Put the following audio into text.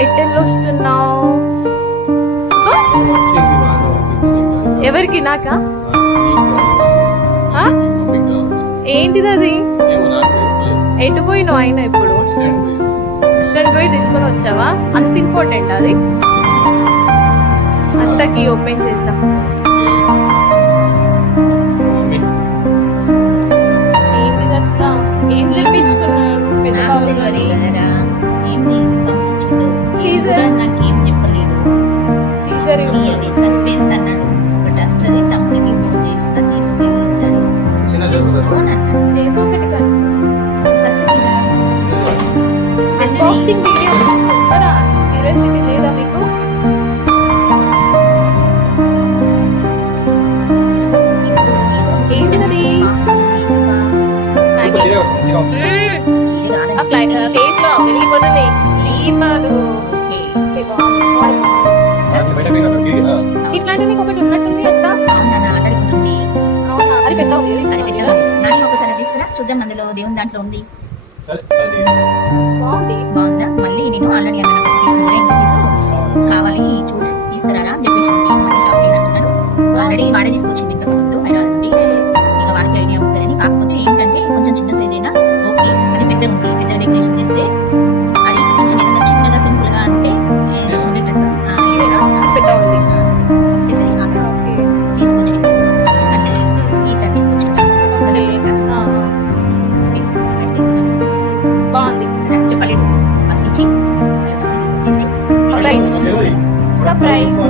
ఎట్టెళ్ళు వస్తున్నావు? ఎవరికి? నాకా? ఏంటిది అది? ఎటు పోయినావు అయినా ఇప్పుడు? రెస్టారెంట్ పోయి తీసుకొని వచ్చావా? అంత ఇంపార్టెంట్ అది? అంతకి ఓపెన్ చేద్దాం. ఏంటిదంతా? ఏం తెప్పించుకున్నారు? పెద్ద బాబు గారి సీజర్ నాకేం చెప్పలేదు. సీజర్ సస్పెన్స్ అన్నాడు. ఒకటి వస్తుంది, తమ్ముడికి ఫోన్ చేసిన తీసుకెళ్తాడు. అన్బాక్సింగ్ వీడియో క్యూరియాసిటీ లేదా మీకు? ఏంటిది? ఆ ఫ్లైట్ ఫేస్ లో వెళ్ళిపోతుంది. ఇట్లాంటి మీకు ఒకటి ఉన్నట్టుంది ఎంత? ఆటడుకుంటుంది. అవునా? అది పెద్ద ఉంది. సరే పెట్టాను. నాని ఒకసారి తీసుకురా చూద్దాం, అందులో దేవుని దాంట్లో ఉంది. బాగుంది. బాగుందా? మళ్ళీ నేను ఆల్రెడీ అన్న తీసుకురా, ఇంకో పీసు కావాలి చూసి తీసుకురారా అని చెప్పేసి షాపింగ్ అంటున్నాడు. ఆల్రెడీ వాడే తీసుకొచ్చింది ఇంతకు ముందు. ఆయన ఇక వాడికి ఐడియా ఉంటుందని. కాకపోతే ఏంటంటే కొంచెం చిన్న సైజ్ అయినా ఓకే, అది పెద్ద ఉంది. పెద్ద డెకరేషన్ చేస్తే అది కొంచెం ఏదైనా చిన్నగా సింపుల్ గా అంటే ఉండేటట్టు పెద్ద ఉంది. తీసుకొచ్చి ఈసారి తీసుకొచ్చి బాగుంది. చెప్పలేదు అసలు సర్ప్రైజ్.